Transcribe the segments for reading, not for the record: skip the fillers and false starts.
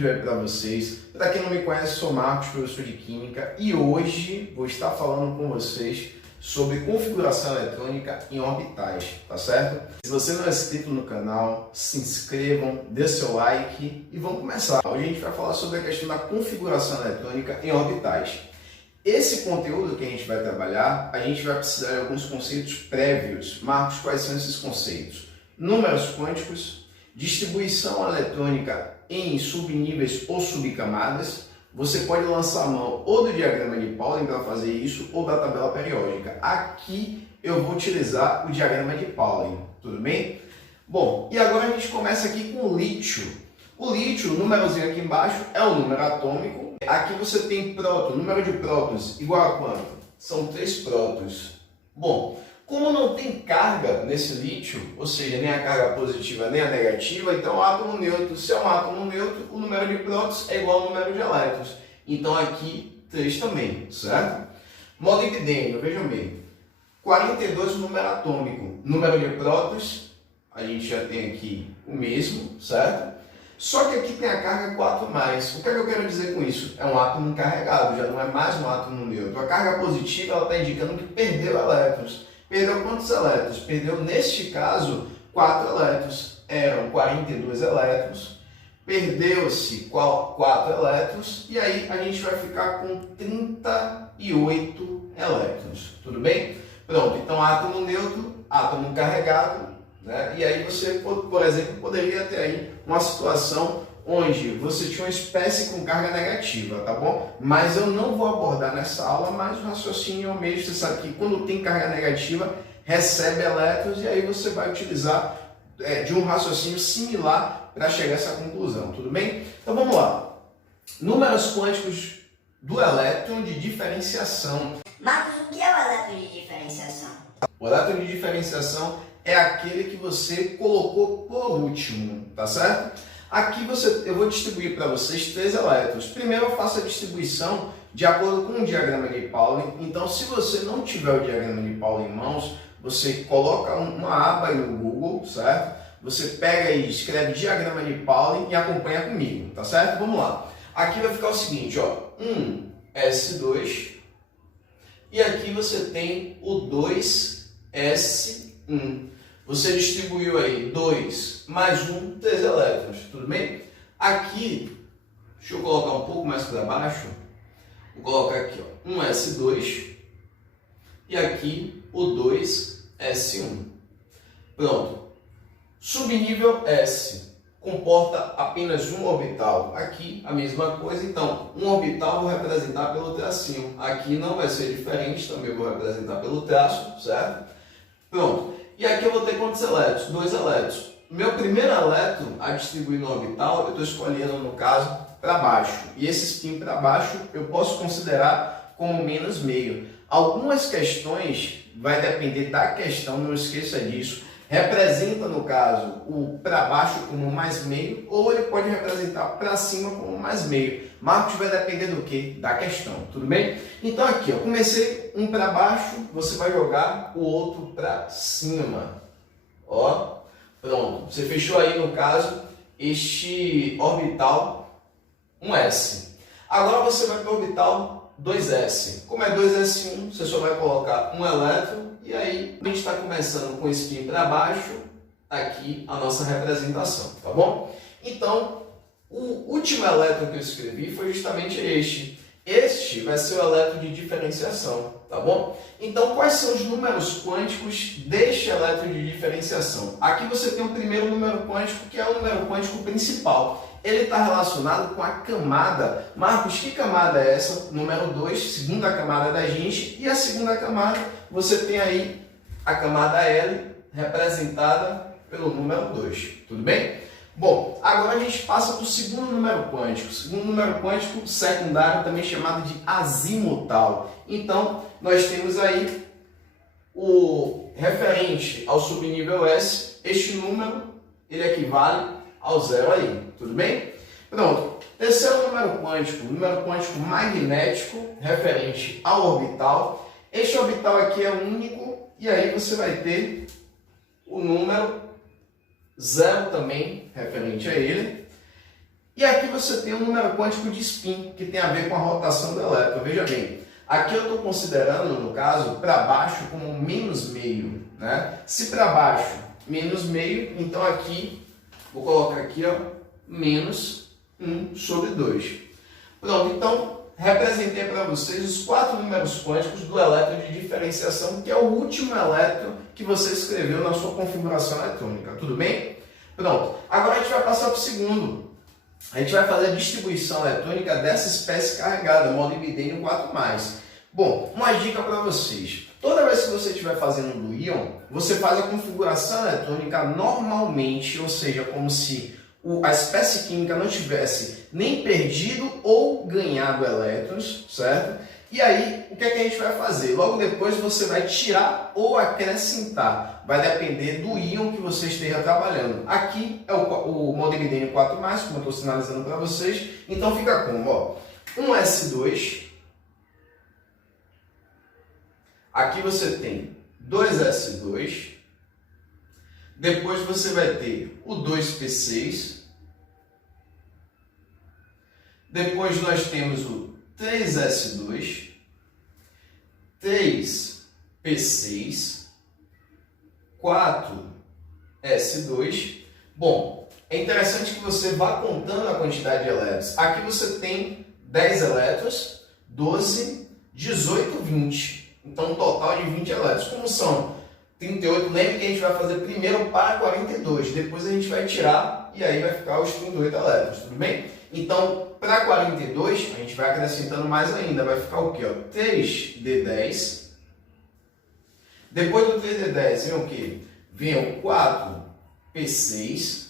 vídeo aí para vocês. Para quem não me conhece, sou Marcos, professor de Química, e hoje vou estar falando com vocês sobre configuração eletrônica em orbitais, tá certo? Se você não é inscrito no canal, se inscrevam, dê seu like e vamos começar. Hoje a gente vai falar sobre a questão da configuração eletrônica em orbitais. Esse conteúdo que a gente vai trabalhar, a gente vai precisar de alguns conceitos prévios. Marcos, quais são esses conceitos? Números quânticos, distribuição eletrônica em subníveis ou subcamadas. Você pode lançar a mão ou do diagrama de Pauling para fazer isso, ou da tabela periódica. Aqui eu vou utilizar o diagrama de Pauling, tudo bem? Bom, e agora a gente começa aqui com o lítio. O lítio, o númerozinho aqui embaixo, é o número atômico. Aqui você tem próton, número de prótons igual a quanto? São 3 prótons. Bom, como não tem carga nesse lítio, ou seja, nem a carga positiva nem a negativa, então o átomo neutro, se é um átomo neutro, o número de prótons é igual ao número de elétrons. Então aqui 3 também, certo? Molibdênio, vejam bem, 42 o número atômico, número de prótons, a gente já tem aqui o mesmo, certo? Só que aqui tem a carga 4+. O que é que eu quero dizer com isso? É um átomo carregado, já não é mais um átomo neutro. A carga positiva está indicando que perdeu elétrons. Perdeu quantos elétrons? Perdeu, neste caso, 4 elétrons. Eram 42 elétrons. Perdeu-se 4 elétrons. E aí a gente vai ficar com 38 elétrons. Tudo bem? Pronto, então átomo neutro, átomo carregado. Né? E aí você, por exemplo, poderia ter aí uma situação onde você tinha uma espécie com carga negativa, tá bom? Mas eu não vou abordar nessa aula, mas o raciocínio é o mesmo. Você sabe que quando tem carga negativa, recebe elétrons e aí você vai utilizar de um raciocínio similar para chegar a essa conclusão, tudo bem? Então vamos lá. Números quânticos do elétron de diferenciação. Marcos, o que é o elétron de diferenciação? O elétron de diferenciação é aquele que você colocou por último, tá certo? Aqui eu vou distribuir para vocês 3 elétrons. Primeiro eu faço a distribuição de acordo com o diagrama de Pauling. Então, se você não tiver o diagrama de Pauling em mãos, você coloca uma aba aí no Google, certo? Você pega e escreve diagrama de Pauling e acompanha comigo, tá certo? Vamos lá. Aqui vai ficar o seguinte, ó, 1s2 e aqui você tem o 2s1. Você distribuiu aí 2 mais 1, 3 elétrons, tudo bem? Aqui, deixa eu colocar um pouco mais para baixo, vou colocar aqui, ó, 1s2 e aqui o 2s1. Pronto. Subnível S comporta apenas um orbital. Aqui a mesma coisa, então um orbital vou representar pelo tracinho. Aqui não vai ser diferente, também vou representar pelo traço, certo? Pronto. E aqui eu vou ter quantos elétrons? 2 elétrons. Meu primeiro elétron a distribuir no orbital, eu estou escolhendo, no caso, para baixo. E esse spin para baixo eu posso considerar como menos meio. Algumas questões, vai depender da questão, não esqueça disso, representa, no caso, o para baixo como mais meio, ou ele pode representar para cima como mais meio. Marcos, vai depender do que? Da questão, tudo bem? Então aqui, ó, comecei um para baixo, você vai jogar o outro para cima. Ó, pronto. Você fechou aí, no caso, este orbital 1s. Agora você vai para o orbital 2s. Como é 2s1, você só vai colocar um elétron. E aí, a gente está começando com o spin para baixo, aqui a nossa representação, tá bom? Então, o último elétron que eu escrevi foi justamente este. Este vai ser o elétron de diferenciação, tá bom? Então, quais são os números quânticos deste elétron de diferenciação? Aqui você tem o primeiro número quântico, que é o número quântico principal. Ele está relacionado com a camada. Marcos, que camada é essa? Número 2, segunda camada da gente. E a segunda camada, você tem aí a camada L, representada pelo número 2. Tudo bem? Bom, agora a gente passa para o segundo número quântico. O segundo número quântico secundário, também chamado de azimutal. Então, nós temos aí o referente ao subnível S. Este número, ele equivale ao 0 aí, tudo bem? Pronto. Terceiro número quântico, número quântico magnético, referente ao orbital. Este orbital aqui é único, e aí você vai ter o número 0 também, referente a ele. E aqui você tem o número quântico de spin, que tem a ver com a rotação do elétron. Veja bem, aqui eu estou considerando, no caso, para baixo como menos meio, né? Se para baixo, menos meio, então aqui, vou colocar aqui, ó, menos 1 sobre 2. Pronto, então, representei para vocês os 4 números quânticos do elétron de diferenciação, que é o último elétron que você escreveu na sua configuração eletrônica. Tudo bem? Pronto. Agora a gente vai passar para o segundo. A gente vai fazer a distribuição eletrônica dessa espécie carregada, molibdênio 4+. Bom, uma dica para vocês. Toda vez que você estiver fazendo do íon, você faz a configuração eletrônica normalmente, ou seja, como se a espécie química não tivesse nem perdido ou ganhado elétrons, certo? E aí, o que é que a gente vai fazer? Logo depois você vai tirar ou acrescentar. Vai depender do íon que você esteja trabalhando. Aqui é o molibdênio 4+, como eu estou sinalizando para vocês. Então fica como? Ó, um S2. Aqui você tem 2S2. Depois você vai ter o 2P6. Depois nós temos o 3S2, 3P6, 4S2. Bom, é interessante que você vá contando a quantidade de elétrons. Aqui você tem 10 elétrons, 12, 18, 20. Então, um total de 20 elétrons. Como são 38, lembre que a gente vai fazer primeiro para 42, depois a gente vai tirar e aí vai ficar os 38 elétrons, tudo bem? Então, para 42, a gente vai acrescentando mais ainda, vai ficar o quê? 3D10. Depois do 3D10 vem o quê? Vem o 4P6.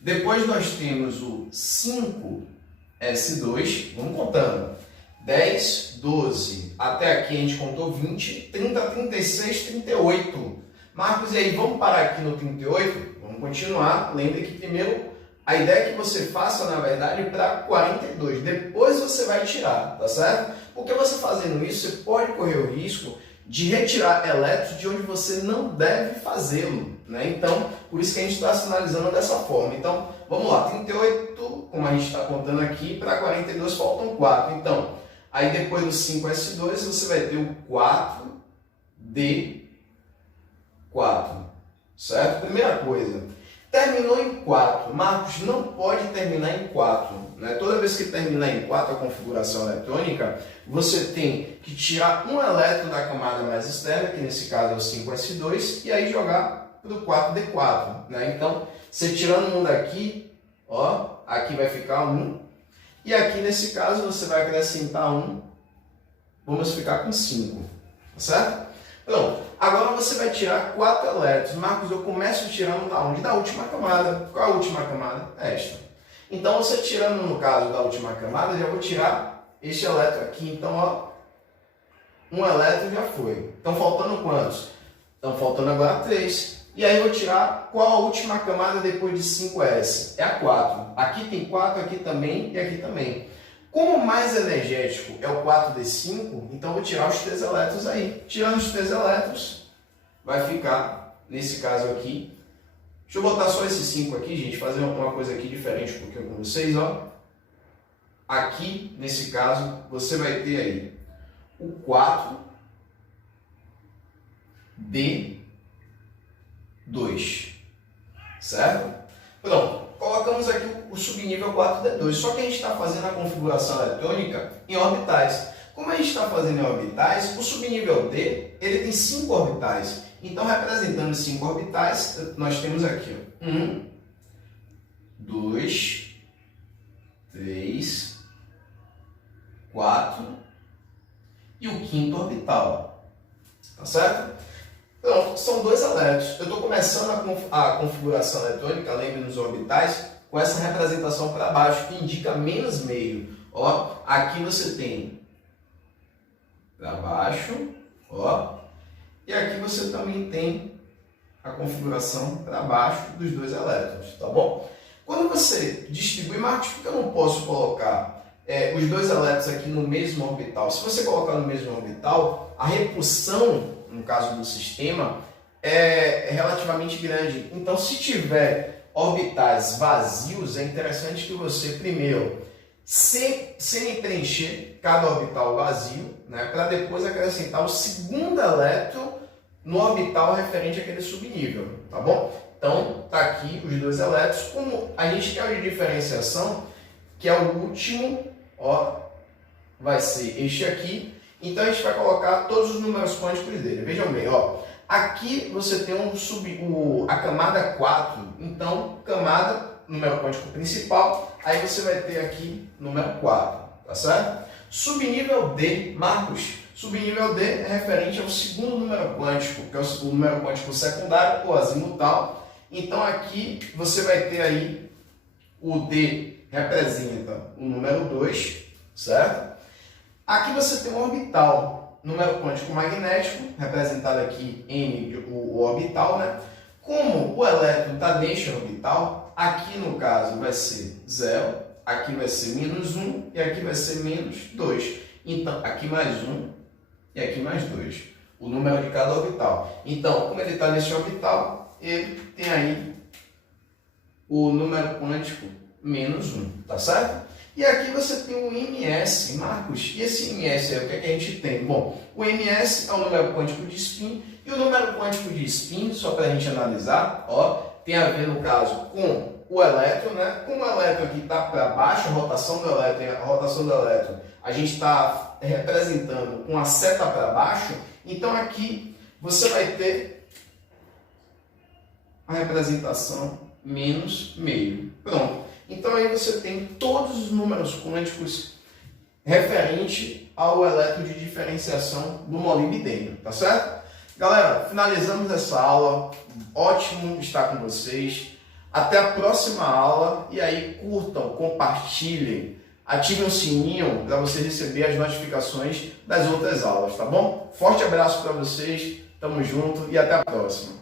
Depois nós temos o 5S2, vamos contando. 10, 12, até aqui a gente contou 20, 30, 36, 38. Marcos, e aí, vamos parar aqui no 38? Vamos continuar. Lembre que primeiro a ideia é que você faça, na verdade, para 42. Depois você vai tirar, tá certo? Porque você fazendo isso, você pode correr o risco de retirar elétrons de onde você não deve fazê-lo, né? Então, por isso que a gente está sinalizando dessa forma. Então, vamos lá. 38, como a gente está contando aqui, para 42 faltam 4. Então, aí depois do 5S2, você vai ter o 4D4, certo? Primeira coisa, terminou em 4. Marcos, não pode terminar em 4. Né? Toda vez que terminar em 4 a configuração eletrônica, você tem que tirar um elétron da camada mais externa, que nesse caso é o 5S2, e aí jogar para o 4D4. Né? Então, você tirando um daqui, ó, aqui vai ficar 1. E aqui nesse caso você vai acrescentar 1, vamos ficar com 5, tá certo? Pronto, agora você vai tirar 4 elétrons. Marcos, eu começo tirando da onde? Da última camada. Qual é a última camada? Esta. Então você tirando no caso da última camada, já vou tirar este elétron aqui. Então, ó, um elétron já foi. Estão faltando quantos? Estão faltando agora 3. E aí eu vou tirar qual a última camada depois de 5S? É a 4. Aqui tem 4, aqui também e aqui também. Como o mais energético é o 4D5, então eu vou tirar os 3 elétrons aí. Tirando os 3 elétrons, vai ficar, nesse caso aqui, deixa eu botar só esses 5 aqui, gente, fazer uma coisa aqui diferente um pouquinho com vocês, ó. Aqui, nesse caso, você vai ter aí o 4D2, certo? Pronto, colocamos aqui o subnível 4D2, só que a gente está fazendo a configuração eletrônica em orbitais. Como a gente está fazendo em orbitais, o subnível D ele tem 5 orbitais. Então, representando 5 orbitais, nós temos aqui 1, 2, 3, 4 e o quinto orbital. Tá certo? Pronto, são 2 elétrons. Eu estou começando a configuração eletrônica, lembre nos orbitais, com essa representação para baixo, que indica menos meio. Ó, aqui você tem para baixo, ó, e aqui você também tem a configuração para baixo dos 2 elétrons, tá bom? Quando você distribui, Marcos, por que eu não posso colocar os 2 elétrons aqui no mesmo orbital? Se você colocar no mesmo orbital, a repulsão, no caso do sistema, é relativamente grande. Então, se tiver orbitais vazios, é interessante que você primeiro sem preencher cada orbital vazio, né, para depois acrescentar o segundo elétron no orbital referente àquele subnível, tá bom? Então, tá aqui os dois elétrons. Como a gente quer o de diferenciação, que é o último, ó, vai ser este aqui. Então, a gente vai colocar todos os números quânticos dele. Vejam bem, ó. Aqui você tem a camada 4. Então, camada, número quântico principal. Aí você vai ter aqui número 4, tá certo? Subnível D, Marcos. Subnível D é referente ao segundo número quântico, que é o número quântico secundário ou azimutal. Então aqui você vai ter aí o D representa o número 2, certo? Aqui você tem um orbital, número quântico magnético, representado aqui N, o orbital, né? Como o elétron está neste orbital, aqui no caso vai ser 0, aqui vai ser menos 1 e aqui vai ser menos 2. Então aqui mais 1 e aqui mais 2, o número de cada orbital. Então, como ele está nesse orbital, ele tem aí o número quântico menos 1, tá certo? E aqui você tem o MS, Marcos. E esse MS aí, o que é que a gente tem? Bom, o MS é o número quântico de spin, e o número quântico de spin, só para a gente analisar, ó, tem a ver, no caso, com o elétron, né? Como o elétron aqui está para baixo, a rotação do elétron, a gente está representando com a seta para baixo, então aqui você vai ter a representação menos meio. Pronto. Então aí você tem todos os números quânticos referente ao elétron de diferenciação do molibdênio, tá certo? Galera, finalizamos essa aula. Ótimo estar com vocês. Até a próxima aula. E aí curtam, compartilhem, ativem o sininho para você receber as notificações das outras aulas, tá bom? Forte abraço para vocês, tamo junto e até a próxima.